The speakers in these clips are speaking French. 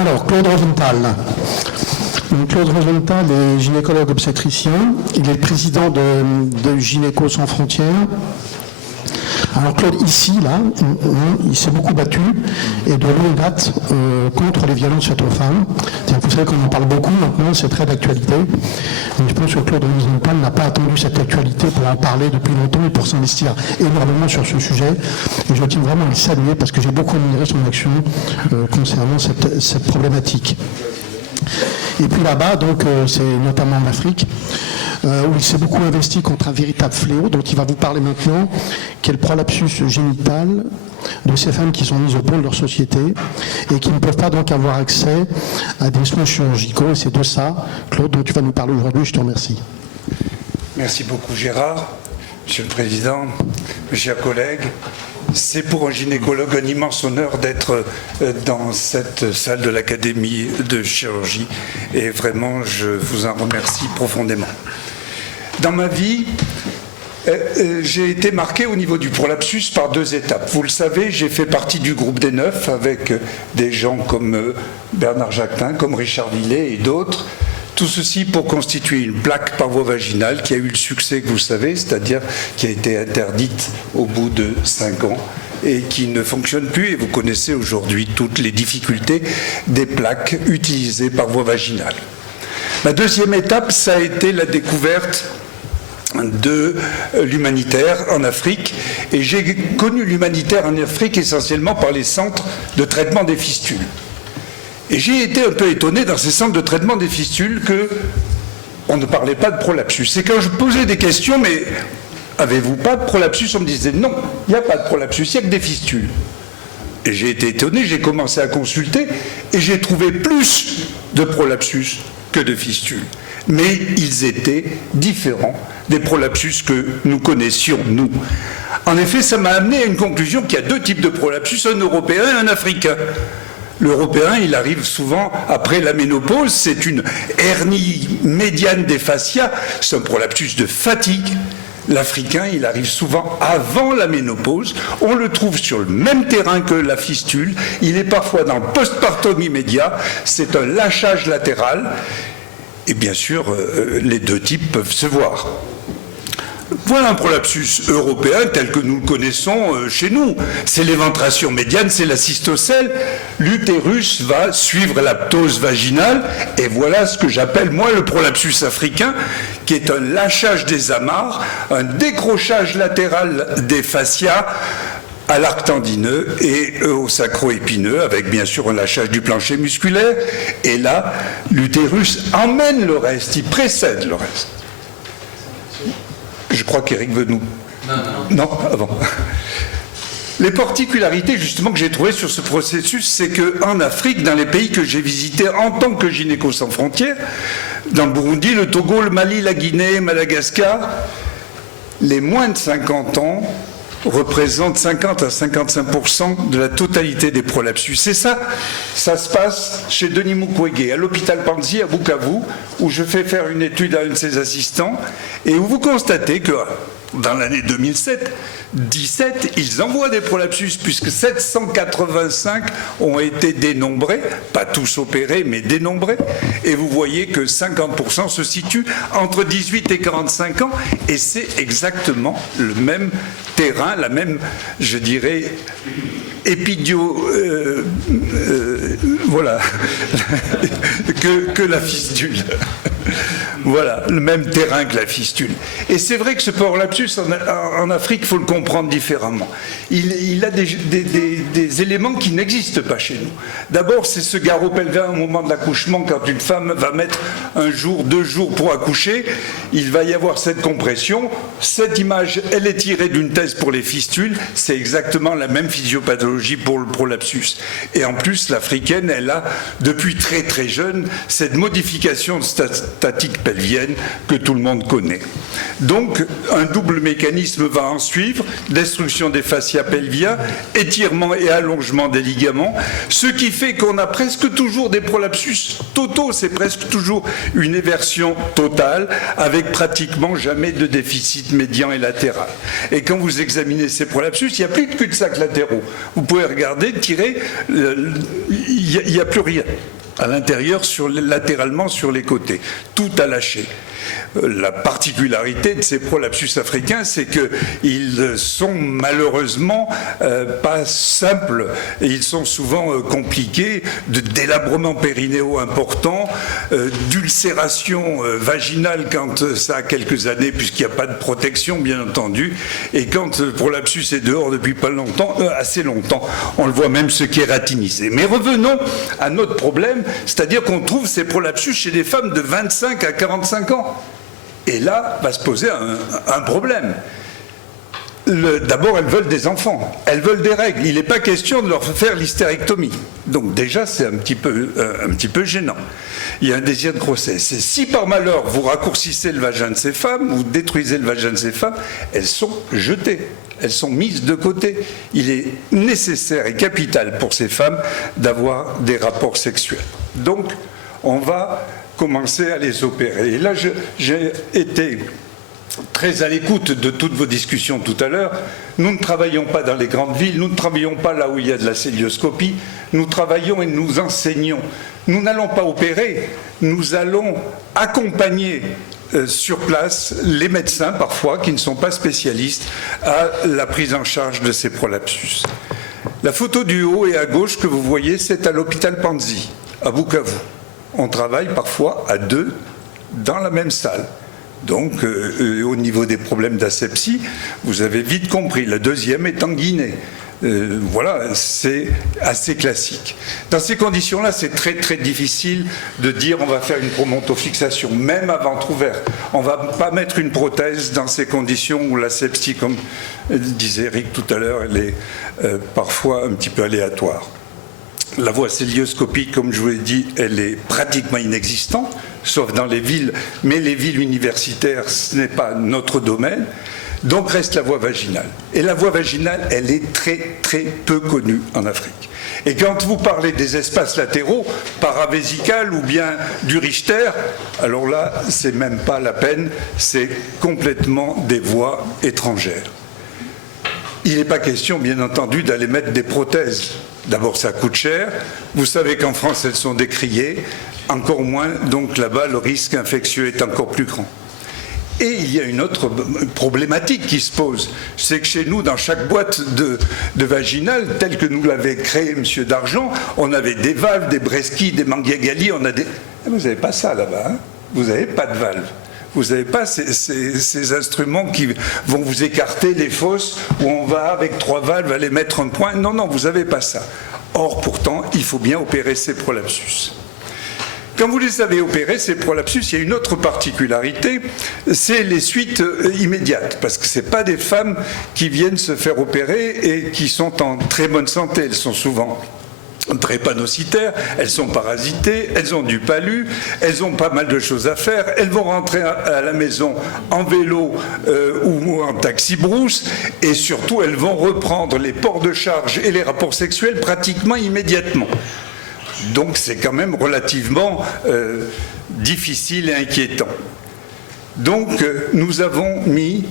Alors, Claude Rosenthal. Donc, Claude Rosenthal est gynécologue obstétricien. Il est le président de Gynéco Sans Frontières. Alors Claude, ici, là, il s'est beaucoup battu et de longue date contre les violences faites aux femmes. Vous savez qu'on en parle beaucoup maintenant, c'est très d'actualité. Mais je pense que Claude Rosenthal n'a pas attendu cette actualité pour en parler depuis longtemps et pour s'investir énormément sur ce sujet. Et je tiens vraiment à le saluer parce que j'ai beaucoup admiré son action concernant cette problématique. Et puis là-bas, donc, c'est notamment en Afrique, où il s'est beaucoup investi contre un véritable fléau dont il va vous parler maintenant, qui est le prolapsus génital de ces femmes qui sont mises au pôle de leur société et qui ne peuvent pas donc avoir accès à des soins chirurgicaux. Et c'est de ça, Claude, dont tu vas nous parler aujourd'hui. Je te remercie. Merci beaucoup Gérard, Monsieur le Président, mes chers collègues. C'est pour un gynécologue un immense honneur d'être dans cette salle de l'Académie de chirurgie et vraiment je vous en remercie profondément. Dans ma vie, j'ai été marqué au niveau du prolapsus par deux étapes. Vous le savez, j'ai fait partie du groupe des 9 avec des gens comme Bernard Jacquetin, comme Richard Villet et d'autres. Tout ceci pour constituer une plaque par voie vaginale qui a eu le succès que vous savez, c'est-à-dire qui a été interdite au bout de 5 ans et qui ne fonctionne plus. Et vous connaissez aujourd'hui toutes les difficultés des plaques utilisées par voie vaginale. Ma deuxième étape, ça a été la découverte de l'humanitaire en Afrique. Et j'ai connu l'humanitaire en Afrique essentiellement par les centres de traitement des fistules. Et j'ai été un peu étonné dans ces centres de traitement des fistules qu'on ne parlait pas de prolapsus. C'est quand je posais des questions, mais avez-vous pas de prolapsus? On me disait non, il n'y a pas de prolapsus, il n'y a que des fistules. Et j'ai été étonné, j'ai commencé à consulter et j'ai trouvé plus de prolapsus que de fistules. Mais ils étaient différents des prolapsus que nous connaissions, nous. En effet, ça m'a amené à une conclusion qu'il y a deux types de prolapsus, un européen et un africain. L'européen, il arrive souvent après la ménopause, c'est une hernie médiane des fascias, c'est un prolapsus de fatigue. L'africain, il arrive souvent avant la ménopause, on le trouve sur le même terrain que la fistule, il est parfois dans le postpartum immédiat, c'est un lâchage latéral, et bien sûr, les deux types peuvent se voir. Voilà un prolapsus européen tel que nous le connaissons chez nous. C'est l'éventration médiane, c'est la cystocèle. L'utérus va suivre la ptose vaginale. Et voilà ce que j'appelle, moi, le prolapsus africain, qui est un lâchage des amarres, un décrochage latéral des fascias à l'arc tendineux et au sacro-épineux, avec bien sûr un lâchage du plancher musculaire. Et là, l'utérus emmène le reste, il précède le reste. Je crois qu'Éric veut nous... Non, avant. Les particularités justement que j'ai trouvées sur ce processus, c'est qu'en Afrique, dans les pays que j'ai visités en tant que gynéco sans frontières, dans le Burundi, le Togo, le Mali, la Guinée, Madagascar, les moins de 50 ans représentent 50 à 55% de la totalité des prolapsus. C'est ça, ça se passe chez Denis Mukwege, à l'hôpital Panzi à Bukavu, où je fais faire une étude à un de ses assistants, et où vous constatez que dans l'année 2017, ils envoient des prolapsus, puisque 785 ont été dénombrés, pas tous opérés, mais dénombrés, et vous voyez que 50% se situent entre 18 et 45 ans, et c'est exactement le même terrain, la même, je dirais, voilà, que la fistule. Voilà, le même terrain que la fistule. Et c'est vrai que ce prolapsus en Afrique, il faut le comprendre différemment. Il a des éléments qui n'existent pas chez nous. D'abord, c'est ce garrot pelvien au moment de l'accouchement, quand une femme va mettre 1 jour, 2 jours pour accoucher, il va y avoir cette compression. Cette image, elle est tirée d'une thèse pour les fistules, c'est exactement la même physiopathologie pour le prolapsus. Et en plus, l'africaine, elle a, depuis très très jeune, cette modification de prostatique pelvienne que tout le monde connaît. Donc, un double mécanisme va en suivre, destruction des fascias pelviens, étirement et allongement des ligaments, ce qui fait qu'on a presque toujours des prolapsus totaux, c'est presque toujours une éversion totale, avec pratiquement jamais de déficit médian et latéral. Et quand vous examinez ces prolapsus, il n'y a plus de cul-de-sac latéraux. Vous pouvez regarder, tirer, il n'y a plus rien à l'intérieur, latéralement sur les côtés. Tout a lâché. La particularité de ces prolapsus africains, c'est qu'ils sont malheureusement pas simples. Ils sont souvent compliqués, de délabrement périnéaux importants, d'ulcération vaginale quand ça a quelques années, puisqu'il n'y a pas de protection, bien entendu. Et quand le prolapsus est dehors depuis pas longtemps, assez longtemps, on le voit même se kératiniser. Mais revenons à notre problème, c'est-à-dire qu'on trouve ces prolapsus chez des femmes de 25 à 45 ans. Et là, va se poser un problème. D'abord, elles veulent des enfants, elles veulent des règles. Il n'est pas question de leur faire l'hystérectomie. Donc déjà, c'est un petit peu gênant. Il y a un désir de grossesse. Et si par malheur, vous raccourcissez le vagin de ces femmes, vous détruisez le vagin de ces femmes, elles sont jetées. Elles sont mises de côté. Il est nécessaire et capital pour ces femmes d'avoir des rapports sexuels. Donc, on va commencer à les opérer. Et là, j'ai été très à l'écoute de toutes vos discussions tout à l'heure. Nous ne travaillons pas dans les grandes villes, nous ne travaillons pas là où il y a de la célioscopie, nous travaillons et nous enseignons. Nous n'allons pas opérer, nous allons accompagner sur place les médecins parfois qui ne sont pas spécialistes à la prise en charge de ces prolapsus. La photo du haut et à gauche que vous voyez, c'est à l'hôpital Panzi, à Bukavu. On travaille parfois à deux dans la même salle. Donc, au niveau des problèmes d'asepsie, vous avez vite compris. La deuxième est en Guinée. Voilà, c'est assez classique. Dans ces conditions-là, c'est très très difficile de dire on va faire une promontofixation, même à ventre ouvert. On ne va pas mettre une prothèse dans ces conditions où l'asepsie, comme disait Eric tout à l'heure, elle est parfois un petit peu aléatoire. La voie célioscopique, comme je vous l'ai dit, elle est pratiquement inexistante, sauf dans les villes, mais les villes universitaires, ce n'est pas notre domaine. Donc reste la voie vaginale. Et la voie vaginale, elle est très très peu connue en Afrique. Et quand vous parlez des espaces latéraux, paravésicales ou bien du Richter, alors là, c'est même pas la peine, c'est complètement des voies étrangères. Il n'est pas question, bien entendu, d'aller mettre des prothèses. D'abord, ça coûte cher. Vous savez qu'en France, elles sont décriées. Encore moins, donc là-bas, le risque infectieux est encore plus grand. Et il y a une autre problématique qui se pose. C'est que chez nous, dans chaque boîte de vaginale, telle que nous l'avait créée M. Dargent, on avait des valves, des bresquilles, des mangiagali, on a des... Vous n'avez pas ça là-bas, hein. Vous n'avez pas de valve. Vous n'avez pas ces instruments qui vont vous écarter les fosses où on va avec 3 valves aller mettre un point. Non, non, vous n'avez pas ça. Or, pourtant, il faut bien opérer ces prolapsus. Quand vous les avez opérés, ces prolapsus, il y a une autre particularité, c'est les suites immédiates. Parce que ce n'est pas des femmes qui viennent se faire opérer et qui sont en très bonne santé. Elles sont souvent drépanocytaires, elles sont parasitées, elles ont du palu, elles ont pas mal de choses à faire, elles vont rentrer à la maison en vélo ou en taxi-brousse et surtout elles vont reprendre les ports de charge et les rapports sexuels pratiquement immédiatement. Donc c'est quand même relativement difficile et inquiétant. Donc nous avons mis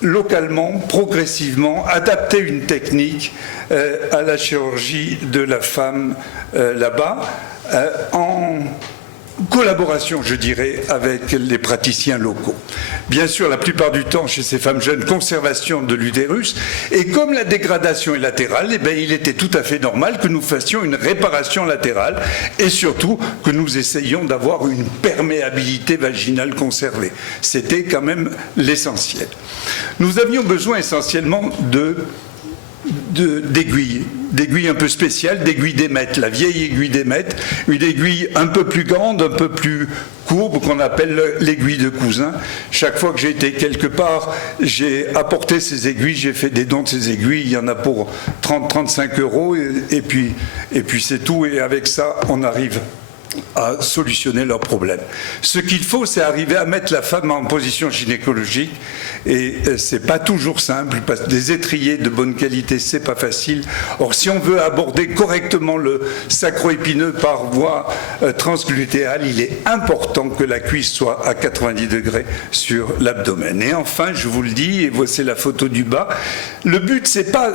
localement, progressivement, adapté une technique à la chirurgie de la femme là-bas, en collaboration, je dirais, avec les praticiens locaux. Bien sûr, la plupart du temps, chez ces femmes jeunes, conservation de l'utérus, et comme la dégradation est latérale, eh bien, il était tout à fait normal que nous fassions une réparation latérale, et surtout que nous essayions d'avoir une perméabilité vaginale conservée. C'était quand même l'essentiel. Nous avions besoin essentiellement d'aiguilles un peu spéciales, d'aiguilles d'émette, la vieille aiguille d'émette, une aiguille un peu plus grande, un peu plus courbe, qu'on appelle l'aiguille de cousin. Chaque fois que j'ai été quelque part, j'ai apporté ces aiguilles, j'ai fait des dons de ces aiguilles, il y en a pour 30-35 euros, et puis c'est tout, et avec ça, on arrive à solutionner leurs problèmes. Ce qu'il faut, c'est arriver à mettre la femme en position gynécologique, et c'est pas toujours simple, parce que des étriers de bonne qualité, c'est pas facile. Or, si on veut aborder correctement le sacro-épineux par voie transglutéale, il est important que la cuisse soit à 90 degrés sur l'abdomen. Et enfin, je vous le dis, et voici la photo du bas, le but, c'est pas,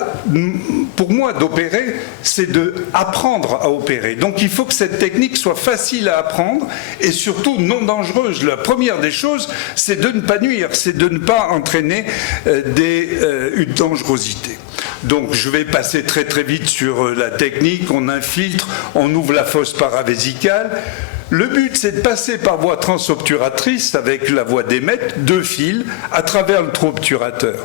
pour moi, d'opérer, c'est d'apprendre à opérer. Donc, il faut que cette technique soit facile à apprendre et surtout non dangereuse. La première des choses, c'est de ne pas nuire, c'est de ne pas entraîner une dangerosité. Donc je vais passer très très vite sur la technique. On infiltre, on ouvre la fosse paravésicale. Le but, c'est de passer par voie transobturatrice avec la voie d'émettre 2 fils à travers le trou obturateur.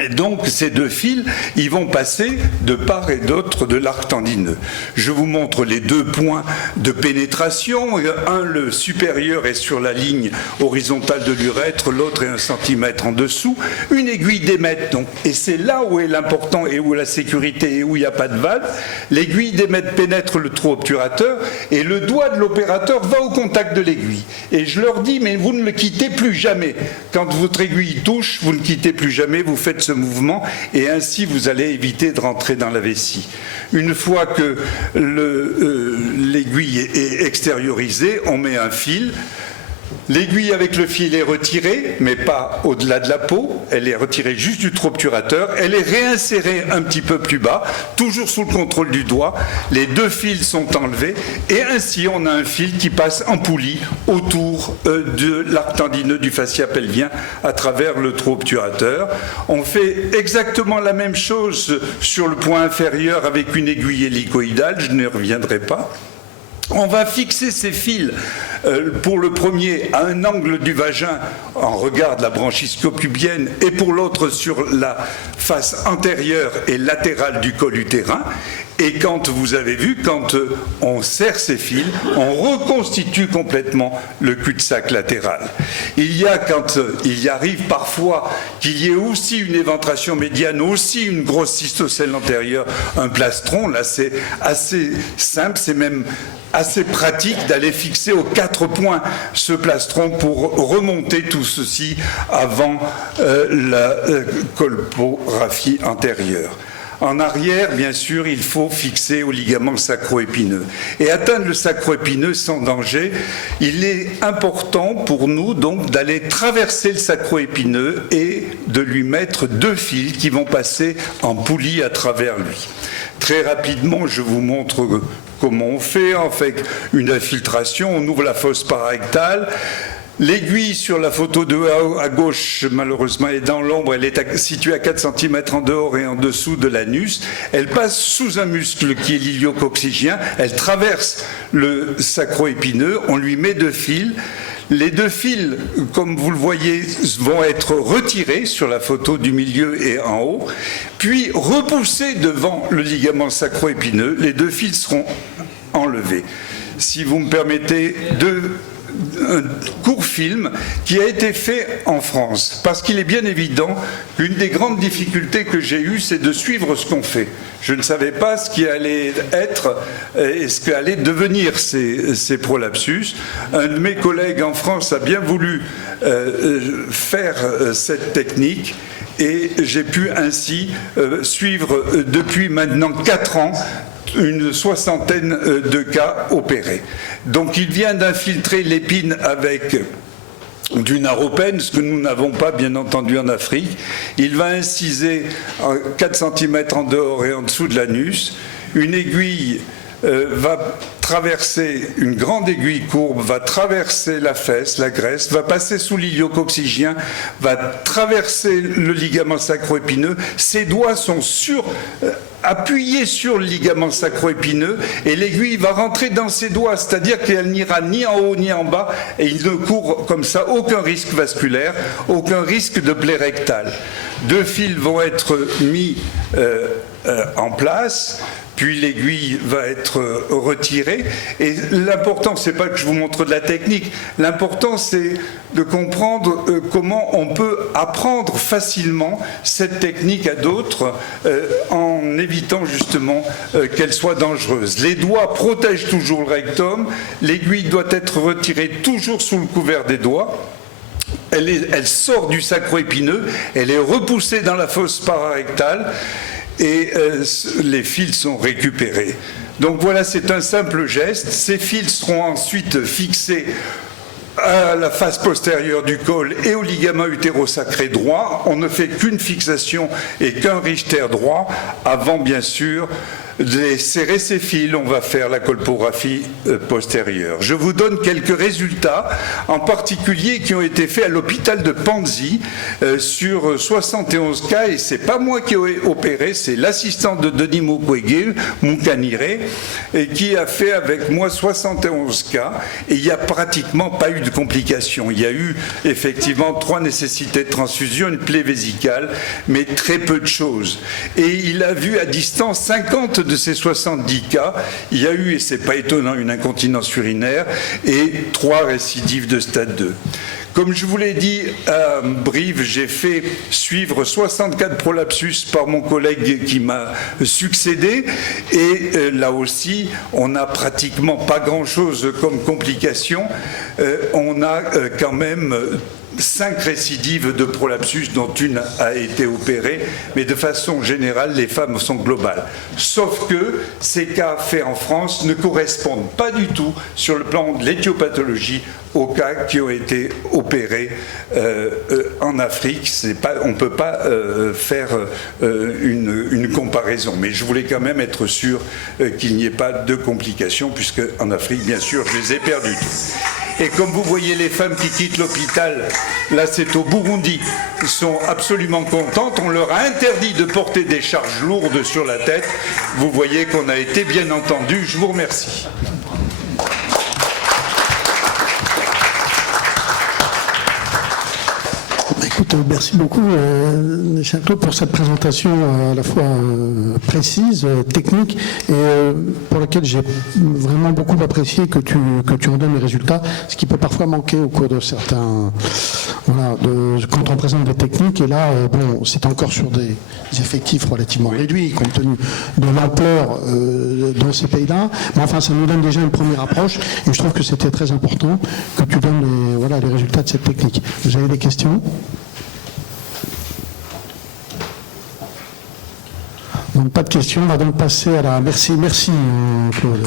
Et donc, ces 2 fils, ils vont passer de part et d'autre de l'arc tendineux. Je vous montre les 2 points de pénétration. Un, le supérieur, est sur la ligne horizontale de l'urètre, l'autre est 1 centimètre en dessous. Une aiguille d'émette, donc. Et c'est là où est l'important et où la sécurité et où il n'y a pas de valve. L'aiguille d'émette pénètre le trou obturateur et le doigt de l'opérateur va au contact de l'aiguille. Et je leur dis, mais vous ne le quittez plus jamais. Quand votre aiguille touche, vous ne quittez plus jamais, vous faites ce mouvement et ainsi vous allez éviter de rentrer dans la vessie. Une fois que l'aiguille est extériorisée, on met un fil. L'aiguille avec le fil est retirée, mais pas au-delà de la peau. Elle est retirée juste du trou obturateur. Elle est réinsérée un petit peu plus bas, toujours sous le contrôle du doigt. Les 2 fils sont enlevés et ainsi on a un fil qui passe en poulie autour de l'arc tendineux du fascia pelvien à travers le trou obturateur. On fait exactement la même chose sur le point inférieur avec une aiguille hélicoïdale. Je n'y reviendrai pas. On va fixer ces fils, pour le premier à un angle du vagin en regard de la branche ischio-pubienne et pour l'autre sur la face antérieure et latérale du col utérin. Et quand vous avez vu, quand on serre ces fils, on reconstitue complètement le cul-de-sac latéral. Il y a, quand il y arrive parfois qu'il y ait aussi une éventration médiane, aussi une grosse cystocèle antérieure, un plastron, là c'est assez simple, c'est même assez pratique d'aller fixer aux 4 points ce plastron pour remonter tout ceci avant la colpographie antérieure. En arrière, bien sûr, il faut fixer au ligament sacro-épineux. Et atteindre le sacro-épineux sans danger, il est important pour nous donc d'aller traverser le sacro-épineux et de lui mettre 2 fils qui vont passer en poulie à travers lui. Très rapidement, je vous montre comment on fait. On fait une infiltration, on ouvre la fosse pararectale. L'aiguille sur la photo de haut à gauche, malheureusement, est dans l'ombre. Elle est située à 4 cm en dehors et en dessous de l'anus. Elle passe sous un muscle qui est l'iliococcygien. Elle traverse le sacro-épineux. On lui met 2 fils. Les 2 fils, comme vous le voyez, vont être retirés sur la photo du milieu et en haut, puis repoussés devant le ligament sacro-épineux. Les 2 fils seront enlevés. Si vous me permettez, un court film qui a été fait en France, parce qu'il est bien évident qu'une des grandes difficultés que j'ai eues, c'est de suivre ce qu'on fait. Je ne savais pas ce qui allait être et ce qu'allaient devenir ces prolapsus. Un de mes collègues en France a bien voulu faire cette technique et j'ai pu ainsi suivre depuis maintenant 4 ans une 60aine de cas opérés. Donc il vient d'infiltrer l'épine avec du naropène, ce que nous n'avons pas bien entendu en Afrique. Il va inciser 4 cm en dehors et en dessous de l'anus. Une aiguille va traverser, une grande aiguille courbe, va traverser la fesse, la graisse, va passer sous l'iliococcygien, va traverser le ligament sacro-épineux. Ses doigts sont appuyés sur le ligament sacro-épineux et l'aiguille va rentrer dans ses doigts, c'est-à-dire qu'elle n'ira ni en haut ni en bas et il ne court comme ça aucun risque vasculaire, aucun risque de plaie rectale. 2 fils vont être mis en place. puis l'aiguille va être retirée. Et l'important, c'est pas que je vous montre de la technique, l'important c'est de comprendre comment on peut apprendre facilement cette technique à d'autres en évitant justement qu'elle soit dangereuse. Les doigts protègent toujours le rectum, l'aiguille doit être retirée toujours sous le couvert des doigts. Elle sort du sacro-épineux, elle est repoussée dans la fosse pararectale et les fils sont récupérés. Donc voilà, c'est un simple geste. Ces fils seront ensuite fixés à la face postérieure du col et au ligament utérosacré droit. On ne fait qu'une fixation et qu'un Richter droit avant, bien sûr, de serrer ces fils. On va faire la colpographie postérieure. Je vous donne quelques résultats, en particulier qui ont été faits à l'hôpital de Panzi sur 71 cas, et c'est pas moi qui ai opéré, c'est l'assistante de Denis Mukwege, Moukanire, et qui a fait avec moi 71 cas, et il n'y a pratiquement pas eu de complications. Il y a eu effectivement 3 nécessités de transfusion, une plaie vésicale, mais très peu de choses. Et il a vu à distance 50 de ces 70 cas, il y a eu, et c'est pas étonnant, une incontinence urinaire et 3 récidives de stade 2. Comme je vous l'ai dit à Brive, j'ai fait suivre 64 prolapsus par mon collègue qui m'a succédé, et là aussi, on n'a pratiquement pas grand-chose comme complication. On a quand même 5 récidives de prolapsus, dont une a été opérée, mais de façon générale, les femmes sont globales. Sauf que ces cas faits en France ne correspondent pas du tout, sur le plan de l'éthiopathologie, aux cas qui ont été opérés en Afrique. On ne peut pas faire une comparaison, mais je voulais quand même être sûr qu'il n'y ait pas de complications, puisque en Afrique, bien sûr, je les ai perdues. Et comme vous voyez les femmes qui quittent l'hôpital, là c'est au Burundi, sont absolument contentes. On leur a interdit de porter des charges lourdes sur la tête. Vous voyez qu'on a été bien entendu. Je vous remercie. Écoute, merci beaucoup, Claude, pour cette présentation à la fois précise, technique, et pour laquelle j'ai vraiment beaucoup apprécié que tu en donnes les résultats, ce qui peut parfois manquer au cours de certains... Voilà, quand on présente des techniques, et là, bon, c'est encore sur des effectifs relativement réduits, compte tenu de l'ampleur dans ces pays-là, mais enfin, ça nous donne déjà une première approche, et je trouve que c'était très important que tu donnes les résultats de cette technique. Vous avez des questions ? Donc, pas de questions, on va donc passer à la... Merci Claude.